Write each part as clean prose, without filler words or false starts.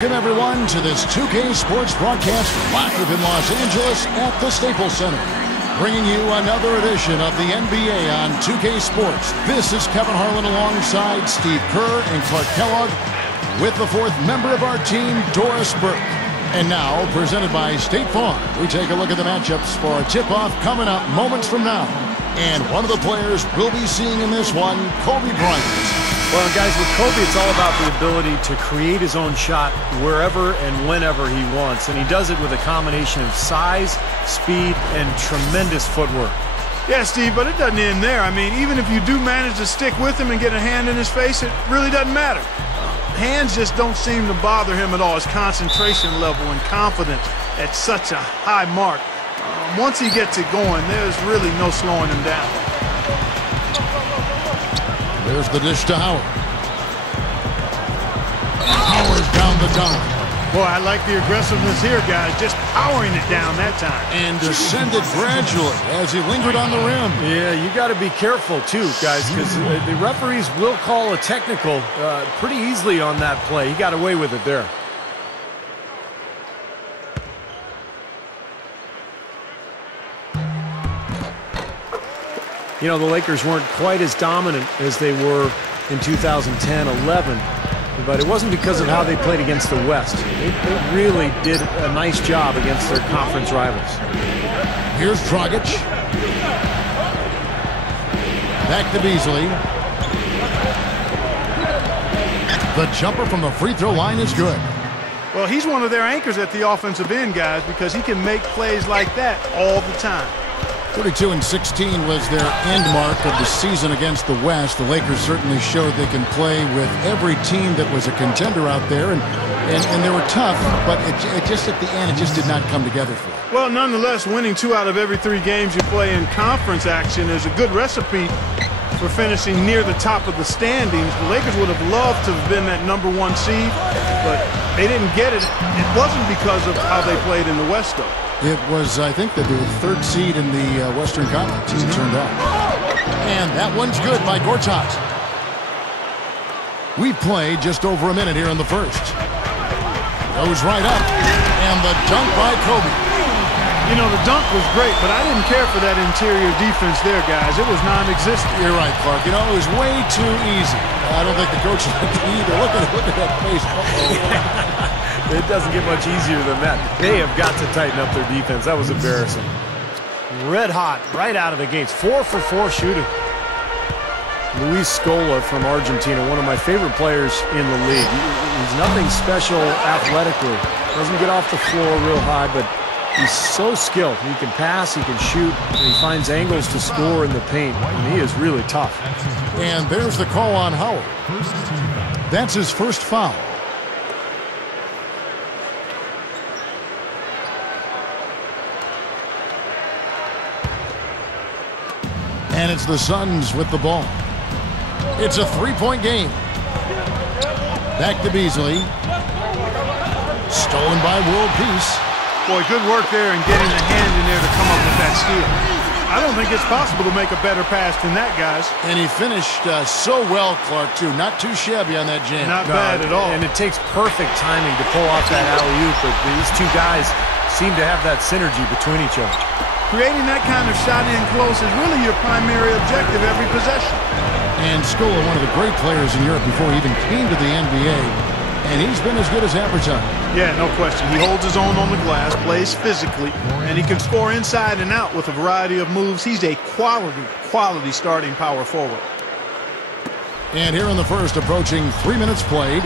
Welcome everyone to this 2K Sports broadcast live in Los Angeles at the Staples Center. Bringing you another edition of the NBA on 2K Sports. This is Kevin Harlan alongside Steve Kerr and Clark Kellogg with the fourth member of our team, Doris Burke. And now, presented by State Farm, we take a look at the matchups for a tip-off coming up moments from now. And one of the players we'll be seeing in this one, Kobe Bryant. Well, guys, with Kobe, it's all about the ability to create his own shot wherever and whenever he wants. And he does it with a combination of size, speed, and tremendous footwork. Yeah, Steve, but it doesn't end there. I mean, even if you do manage to stick with him and get a hand in his face, it really doesn't matter. Hands just don't seem to bother him at all. His concentration level and confidence at such a high mark. Once he gets it going, there's really no slowing him down. There's the dish to Howard. And Howard's down the dunk. Boy, I like the aggressiveness here, guys. Just powering it down that time. And descended gradually as he lingered on the rim. Yeah, you got to be careful, too, guys, because the referees will call a technical pretty easily on that play. He got away with it there. You know, the Lakers weren't quite as dominant as they were in 2010-11, but it wasn't because of how they played against the West. They really did a nice job against their conference rivals. Here's Dragic. Back to Beasley. The jumper from the free throw line is good. Well, he's one of their anchors at the offensive end, guys, because he can make plays like that all the time. 32-16 was their end mark of the season against the West. The Lakers certainly showed they can play with every team that was a contender out there, and they were tough, but it just at the end, it just did not come together for them. Well, nonetheless, winning 2 out of every 3 games you play in conference action is a good recipe for finishing near the top of the standings. The Lakers would have loved to have been that #1 seed, but they didn't get it. It wasn't because of how they played in the West, though. It was, I think, the 3rd seed in the Western Conference, as it turned out. And that one's good by Gortat. We've played just over a minute here in the first. Goes right up. And the dunk by Kobe. You know, the dunk was great, but I didn't care for that interior defense there, guys. It was non-existent. You're right, Clark. You know, it was way too easy. I don't think the coach liked it either. Look at that face. It doesn't get much easier than that. They have got to tighten up their defense. That was embarrassing. Red hot right out of the gates. 4 for 4 shooting. Luis Scola from Argentina, one of my favorite players in the league. He's nothing special athletically. Doesn't get off the floor real high, but he's so skilled. He can pass, he can shoot, and he finds angles to score in the paint. And he is really tough. And there's the call on Howard. That's his first foul. And it's the Suns with the ball. It's a 3-point game. Back to Beasley. Stolen by World Peace. Boy, good work there in getting a hand in there to come up with that steal. I don't think it's possible to make a better pass than that, guys. And he finished so well, Clark, too. Not too shabby on that jam. Not bad at all. And it takes perfect timing to pull off that alley-oop, but these two guys seem to have that synergy between each other. Creating that kind of shot in close is really your primary objective every possession. And Scola, one of the great players in Europe before he even came to the NBA, and he's been as good as advertised. Yeah, no question. He holds his own on the glass, plays physically, and he can score inside and out with a variety of moves. He's a quality starting power forward. And here in the first, approaching 3 minutes played.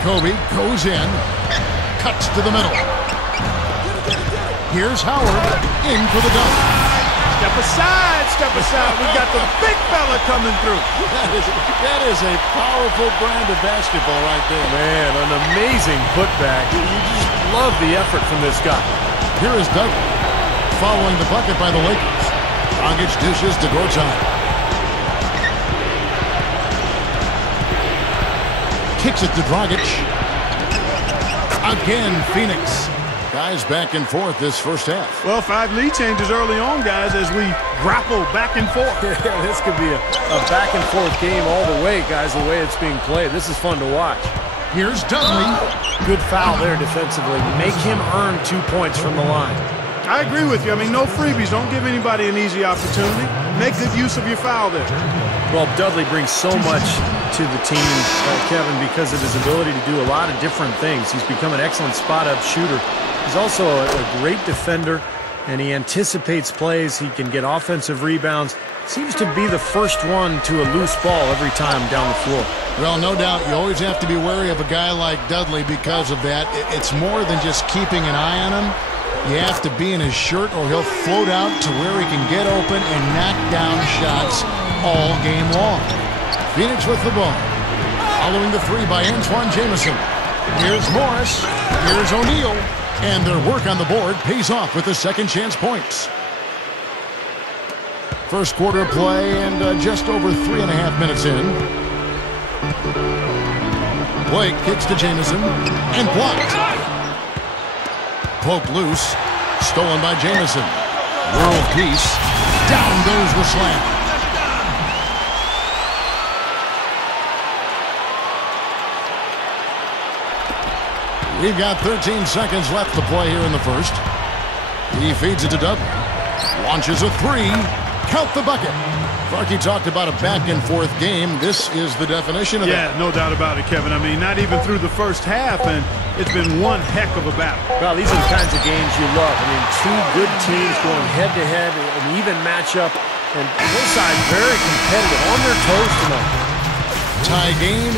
Kobe goes in, cuts to the middle. Here's Howard in for the dunk. Step aside, step aside. We got the big fella coming through. That is a powerful brand of basketball right there. Man, an amazing putback. You just love the effort from this guy. Here is Doug following the bucket by the Lakers. Dragic dishes to Gortat. Kicks it to Dragic. Again, Phoenix. Guys back and forth this first half. Well, 5 lead changes early on, guys, as we grapple back and forth. Yeah, this could be a back and forth game all the way, guys, the way it's being played. This is fun to watch. Here's Dudley. Good foul there defensively. Make him earn 2 points from the line. I agree with you. I mean, no freebies. Don't give anybody an easy opportunity. Make good use of your foul there. Well, Dudley brings so much to the team, Kevin, because of his ability to do a lot of different things. He's become an excellent spot-up shooter. He's also a great defender, and he anticipates plays. He can get offensive rebounds. Seems to be the first one to a loose ball every time down the floor. Well, no doubt, you always have to be wary of a guy like Dudley because of that. It's more than just keeping an eye on him. You have to be in his shirt or he'll float out to where he can get open and knock down shots all game long. Phoenix with the ball. Following the three by Antoine Jamison. Here's Morris. Here's O'Neal. And their work on the board pays off with the second chance points. First quarter play and just over 3.5 minutes in. Blake kicks to Jamison and blocked. Poked loose. Stolen by Jamison. World peace. Down goes the slam. We've got 13 seconds left to play here in the first. He feeds it to Dudley. Launches a three. Count the bucket. Clarkie talked about a back-and-forth game. This is the definition of that. Yeah, no doubt about it, Kevin. I mean, not even through the first half, and it's been one heck of a battle. Well, these are the kinds of games you love. I mean, two good teams going head-to-head, an even matchup, and both sides very competitive, on their toes tonight. Tie game.